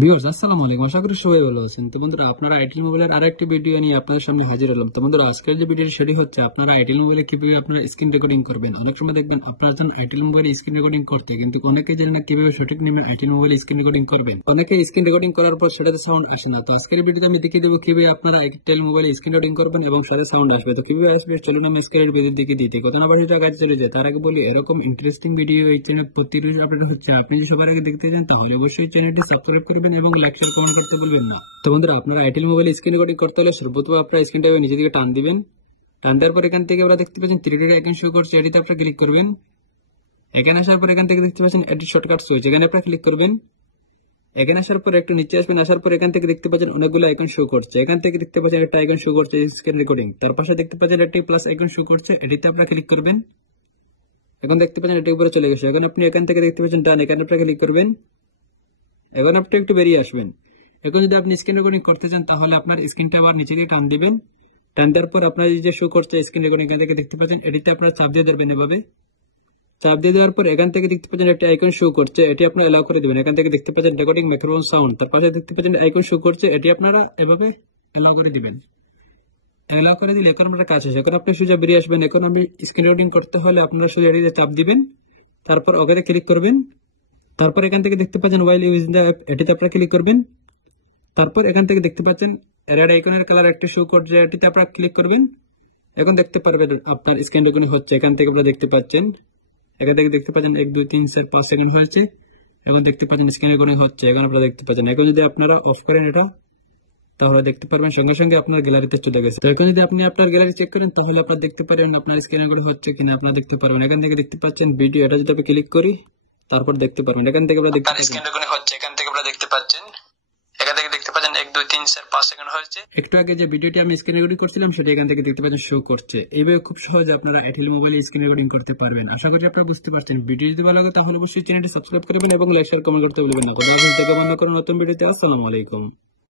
Viewers আসসালামু আলাইকুম, আশা করি সবাই ভালো আছেন। তো বন্ধুরা, আপনারা আইটেল মোবাইলের আরেকটি ভিডিও নিয়ে আপনাদের সামনে হাজির হলাম। তো বন্ধুরা, আজকের যে ভিডিওটি সেটি হচ্ছে আপনারা আইটেল মোবাইলে কিভাবে আপনারা স্ক্রিন রেকর্ডিং করবেন। অনেক সময় দেখবেন আপনারা যখন আইটেল মোবাইলে স্ক্রিন রেকর্ডিং করতে, কিন্তু অনেকেই জানেন না কিভাবে সঠিক নিয়মে আইটেল মোবাইলে স্ক্রিন রেকর্ডিং করবেন। অনেকে স্ক্রিন রেকর্ডিং করার পর সেটাতে সাউন্ড আসে না। তো আজকের ভিডিওতে আমি দেখিয়ে দেবো কিভাবে আপনারা আইটেল মোবাইলে স্ক্রিন রেকর্ডিং করবেন এবং সাথে সাউন্ড আসবে। তো কিভাবে আসবে চলুন আমি স্ক্রিনের ভিডিও দিকে দিতে কথা না বাড়িতে কাজ চলে যায়। তার আগে বলি, এরকম ইন্টারেস্টিং ভিডিও এই চ্যানেল প্রতিদিন আপডেট হচ্ছে। আপনি যদি সবার আগে দেখতে চান তাহলে অবশ্যই চ্যানেলটি সাবস্ক্রাইব করবেন এবং লাইক শেয়ার কমেন্ট করতে বলবেন না। তো বন্ধুরা, আপনারা আইটেল মোবাইলে স্ক্রিন রেকর্ডিং করতে হলে সর্বপ্রথম আপনারা স্ক্রিনটা নিচে দিকে টান দিবেন। টান দেওয়ার পর এখান থেকে আপনারা দেখতে পাচ্ছেন 3D আইকন শো করছে, এটিতে আপনারা ক্লিক করবেন। এখানে আসার পর এখান থেকে দেখতে পাচ্ছেন এডিট শর্টকাট সুইচ, এখানে আপনারা ক্লিক করবেন। এখানে আসার পর একটু নিচে আসবেন, আসার পর এখান থেকে দেখতে পাচ্ছেন অনেকগুলো আইকন শো করছে। এখান থেকে দেখতে পাচ্ছেন একটা আইকন শো করছে স্ক্রিন রেকর্ডিং, তার পাশে দেখতে পাচ্ছেন একটি প্লাস আইকন শো করছে, এটিতে আপনারা ক্লিক করবেন। এখন দেখতে পাচ্ছেন এটির উপরে চলে গেছে। এখন আপনি এখান থেকে দেখতে পাচ্ছেন ডান, এখানে আপনারা ক্লিক করবেন। এখন আপনি একটু বেরিয়ে আসবেন। এখন যদি আপনি স্ক্রিন রেকর্ডিং করতে চান তাহলে আপনার স্ক্রিনটা আবার নিচে দিয়ে টান দিবেন। টান দেওয়ার পর আপনার যে শো করছে স্ক্রিন রেকর্ডিং, এখান থেকে দেখতে পাচ্ছেন এটিতে আপনারা চাপ দিয়ে ধরবেন। এভাবে চাপ দিয়ে দেওয়ার পর এখান থেকে দেখতে পাচ্ছেন একটা আইকন শো করছে, এটি আপনারা এলাও করে দিবেন। এখান থেকে দেখতে পাচ্ছেন রেকর্ডিং মাইক্রোফোন সাউন্ড, তার পাশে দেখতে পাচ্ছেন আইকন শো করছে, এটি আপনারা এভাবে এলাও করে দিবেন। এলাও করে দিলে এখন আপনার কাজ শেষ। এখন আপনি সোজা বেরিয়ে আসবেন। এখন আমি স্ক্রিন রেকর্ডিং করতে হলে আপনারা সোজা এটিতে চাপ দিবেন, তারপর ওকেতে ক্লিক করবেন। তারপর এখান থেকে দেখতে পাচ্ছেন ওয়াইল ইউজিং দ্য অ্যাপ, এটিতে আপনারা ক্লিক করবেন। তারপর এখান থেকে দেখতে পাচ্ছেন রেড আইকনের কালার একটা শো করছে, এটিতে আপনারা ক্লিক করবেন। এখন দেখতে পারবেন আপনার স্ক্রিন রেকর্ডিং হচ্ছে। এখান থেকে আপনারা দেখতে পাচ্ছেন, এখান থেকে দেখতে পাচ্ছেন 1 2 3 4 5 সেকেন্ড হয়েছে। এখন দেখতে পাচ্ছেন স্ক্রিন রেকর্ডিং হচ্ছে। এখন আপনারা দেখতে পাচ্ছেন। এখন যদি আপনারা অফ করেন এটা, তাহলে দেখতে পারবেন সঙ্গে সঙ্গে আপনার গ্যালারিতে চলে গেছে। তো এখন যদি আপনি আপনার গ্যালারি চেক করেন তাহলে আপনারা দেখতে পারেন আপনার স্ক্রিন রেকর্ডিং হচ্ছে কিনা আপনারা দেখতে পারবেন। এখান থেকে দেখতে পাচ্ছেন ভিডিও, এটা যদি আপনি ক্লিক করি তারপর দেখতে পারবেন। এখান থেকে আপনারা দেখতে পাচ্ছেন স্ক্রিন রেকর্ডিং হচ্ছে। এখান থেকে আপনারা দেখতে পাচ্ছেন, এখান থেকে দেখতে পাচ্ছেন 1 2 3 4 5 সেকেন্ড হয়েছে। একটু আগে যে ভিডিওটি আমি স্ক্রিন রেকর্ডিং করছিলাম সেটা এখান থেকে দেখতে পাচ্ছেন শো করছে। এইভাবে খুব সহজে আপনারা এয়ারটেল মোবাইলে স্ক্রিন রেকর্ডিং করতে পারবেন। আশা করি আপনারা বুঝতে পারছেন। ভিডিও যদি ভালো লাগে তাহলে অবশ্যই চ্যানেলটি সাবস্ক্রাইব করবেন এবং লাইক শেয়ার কমেন্ট করতে ভুলবেন না। কথা বলতে নতুন ভিডিওতে। আসসালামু আলাইকুম।